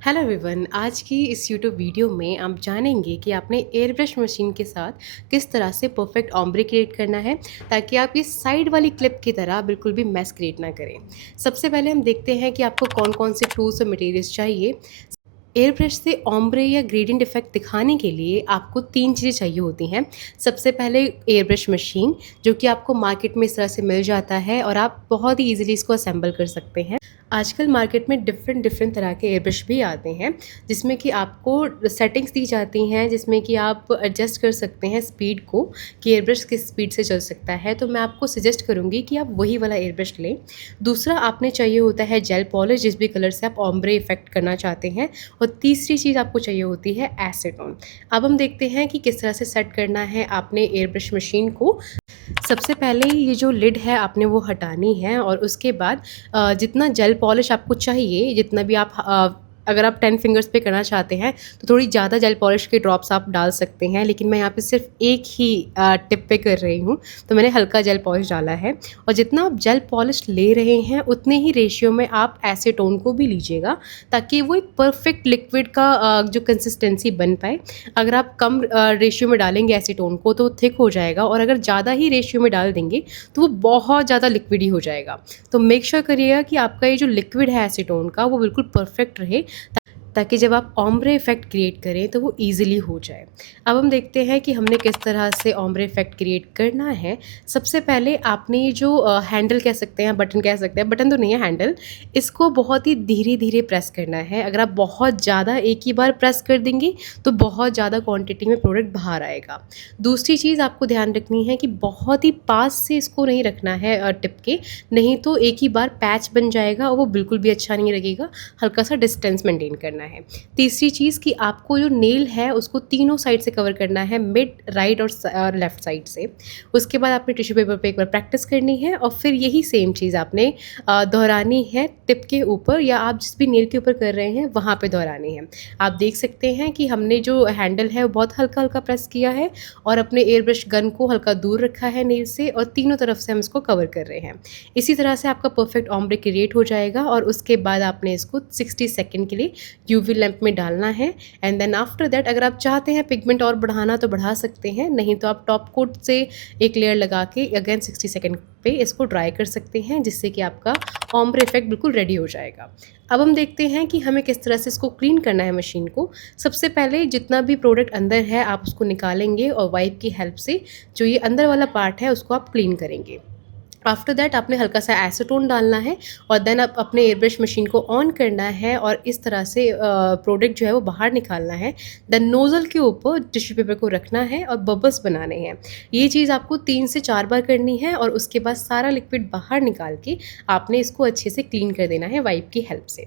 Hello everyone, आज की इस यूट्यूब वीडियो में आप जानेंगे कि आपने एयर ब्रश मशीन के साथ किस तरह से परफेक्ट ऑम्ब्रे क्रिएट करना है ताकि आप ये साइड वाली क्लिप की तरह बिल्कुल भी मेस क्रिएट ना करें। सबसे पहले हम देखते हैं कि आपको कौन कौन से टूल्स और मटेरियल्स चाहिए। एयर ब्रश से ऑम्ब्रे या ग्रेडियंट इफेक्ट दिखाने के लिए आपको 3 चीज़ें चाहिए होती हैं। सबसे पहले एयर ब्रश मशीन, जो कि आपको मार्केट में इस तरह से मिल जाता है और आप बहुत ही ईज़िली इसको असेंबल कर सकते हैं। आजकल मार्केट में डिफरेंट डिफरेंट तरह के एयर ब्रश भी आते हैं, जिसमें कि आपको सेटिंग्स दी जाती हैं, जिसमें कि आप एडजस्ट कर सकते हैं स्पीड को, कि एयर ब्रश किस स्पीड से चल सकता है। तो मैं आपको सजेस्ट करूँगी कि आप वही वाला एयर ब्रश लें। दूसरा आपने चाहिए होता है जेल पॉलिश, जिस भी कलर से आप ऑम्ब्रे इफेक्ट करना चाहते हैं। और तीसरी चीज़ आपको चाहिए होती है एसीटोन। अब हम देखते हैं कि किस तरह से सेट करना है आपने एयर ब्रश मशीन को। सबसे पहले ये जो लिड है आपने वो हटानी है और उसके बाद जितना जेल पॉलिश आपको चाहिए, जितना भी आप अगर आप 10 फिंगर्स पे करना चाहते हैं तो थोड़ी ज़्यादा जेल पॉलिश के ड्रॉप्स आप डाल सकते हैं, लेकिन मैं यहाँ पे सिर्फ एक ही टिप पे कर रही हूँ, तो मैंने हल्का जेल पॉलिश डाला है। और जितना आप जेल पॉलिश ले रहे हैं उतने ही रेशियो में आप एसीटोन को भी लीजिएगा, ताकि वो एक परफेक्ट लिक्विड का जो कंसिस्टेंसी बन पाए। अगर आप कम रेशियो में डालेंगे एसीटोन को तो थिक हो जाएगा, और अगर ज़्यादा ही रेशियो में डाल देंगे तो वो बहुत ज़्यादा लिक्विडी हो जाएगा। तो मेक श्योर करिएगा कि आपका ये जो लिक्विड है एसीटोन का वो बिल्कुल परफेक्ट रहे, ताकि जब आप ऑम्ब्रे इफेक्ट क्रिएट करें तो वो ईजिली हो जाए। अब हम देखते हैं कि हमने किस तरह से ऑम्ब्रे इफेक्ट क्रिएट करना है। सबसे पहले आपने ये जो हैंडल कह सकते हैं, बटन कह सकते हैं, बटन तो नहीं है, हैंडल, इसको बहुत ही धीरे धीरे प्रेस करना है। अगर आप बहुत ज़्यादा एक ही बार प्रेस कर देंगे तो बहुत ज़्यादा क्वांटिटी में प्रोडक्ट बाहर आएगा। दूसरी चीज़ आपको ध्यान रखनी है कि बहुत ही पास से इसको नहीं रखना है टिप के, नहीं तो एक ही बार पैच बन जाएगा और वो बिल्कुल भी अच्छा नहीं लगेगा। हल्का सा डिस्टेंस मेंटेन करना है। तीसरी चीज़ कि आपको जो नेल है उसको तीनों साइड से कवर करना है, मिड, राइट और लेफ्ट साइड से। उसके बाद आपने टिश्यू पेपर पे एक बार प्रैक्टिस करनी है और फिर यही सेम चीज़ आपने दोहरानी है टिप के ऊपर, या आप जिस भी नेल के ऊपर कर रहे हैं वहाँ पे दोहरानी है। आप देख सकते हैं कि हमने जो हैंडल है वो बहुत हल्का हल्का प्रेस किया है और अपने एयर ब्रश गन को हल्का दूर रखा है नेल से, और तीनों तरफ से हम इसको कवर कर रहे हैं। इसी तरह से आपका परफेक्ट ऑम्ब्रे क्रिएट हो जाएगा, और उसके बाद आपने इसको 60 सेकेंड के लिए यूवी लैंप में डालना है। एंड देन आफ्टर दैट अगर आप चाहते हैं पिगमेंट और बढ़ाना तो बढ़ा सकते हैं, नहीं तो आप टॉप कोट से एक लेयर लगा के अगेन 60 सेकेंड पे इसको ड्राई कर सकते हैं, जिससे कि आपका ऑम्ब्रे इफेक्ट बिल्कुल रेडी हो जाएगा। अब हम देखते हैं कि हमें किस तरह से इसको क्लीन करना है मशीन को। सबसे पहले जितना भी प्रोडक्ट अंदर है आप उसको निकालेंगे और वाइप की हेल्प से जो ये अंदर वाला पार्ट है उसको आप क्लीन करेंगे। आफ्टर दैट आपने हल्का सा एसीटोन डालना है और देन आप अपने एयर ब्रश मशीन को ऑन करना है और इस तरह से प्रोडक्ट जो है वो बाहर निकालना है। देन नोज़ल के ऊपर टिश्यू पेपर को रखना है और बबल्स बनाने हैं। ये चीज़ आपको 3 से 4 बार करनी है, और उसके बाद सारा लिक्विड बाहर निकाल के आपने इसको अच्छे से क्लीन कर देना है वाइप की हेल्प से।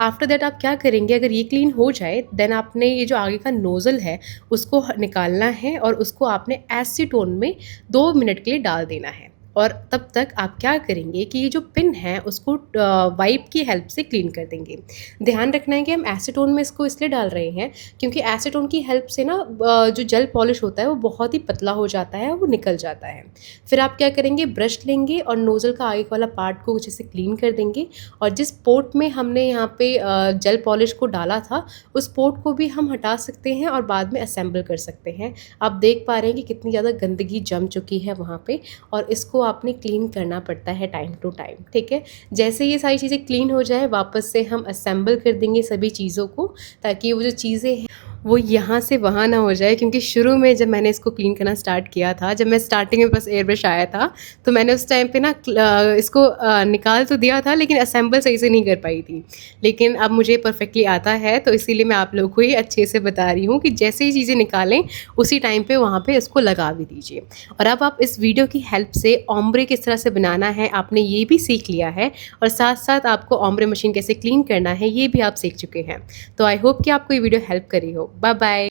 आफ्टर दैट आप क्या करेंगे, अगर ये क्लीन हो जाए देन आपने ये जो आगे का नोज़ल है उसको निकालना है और उसको आपने एसीटोन में 2 मिनट के लिए डाल देना है। और तब तक आप क्या करेंगे कि ये जो पिन है उसको वाइप की हेल्प से क्लीन कर देंगे। ध्यान रखना है कि हम एसीटोन में इसको इसलिए डाल रहे हैं क्योंकि एसीटोन की हेल्प से ना जो जेल पॉलिश होता है वो बहुत ही पतला हो जाता है, वो निकल जाता है। फिर आप क्या करेंगे, ब्रश लेंगे और नोज़ल का आगे वाला पार्ट को अच्छे से क्लीन कर देंगे, और जिस पोर्ट में हमने यहाँ पे जेल पॉलिश को डाला था उस पोर्ट को भी हम हटा सकते हैं और बाद में असेंबल कर सकते हैं। आप देख पा रहे हैं कि कितनी ज़्यादा गंदगी जम चुकी है वहाँ पे, और इसको आपने क्लीन करना पड़ता है टाइम टू टाइम, ठीक है। जैसे ये सारी चीज़ें क्लीन हो जाए वापस से हम असेंबल कर देंगे सभी चीज़ों को, ताकि वो जो चीज़ें हैं वो यहाँ से वहाँ ना हो जाए। क्योंकि शुरू में जब मैंने इसको क्लीन करना स्टार्ट किया था, जब मैं स्टार्टिंग में बस एयर ब्रश आया था, तो मैंने उस टाइम पे ना इसको निकाल तो दिया था लेकिन असेंबल सही से नहीं कर पाई थी। लेकिन अब मुझे परफेक्टली आता है, तो इसीलिए मैं आप लोगों को ये अच्छे से बता रही हूँ कि जैसे ही चीज़ें निकालें उसी टाइम पे वहाँ पे इसको लगा भी दीजिए। और अब आप इस वीडियो की हेल्प से ऑम्ब्रे किस तरह से बनाना है आपने ये भी सीख लिया है, और साथ साथ आपको ऑम्ब्रे मशीन कैसे क्लीन करना है ये भी आप सीख चुके हैं। तो आई होप कि आपको ये वीडियो हेल्प करी हो। Bye bye.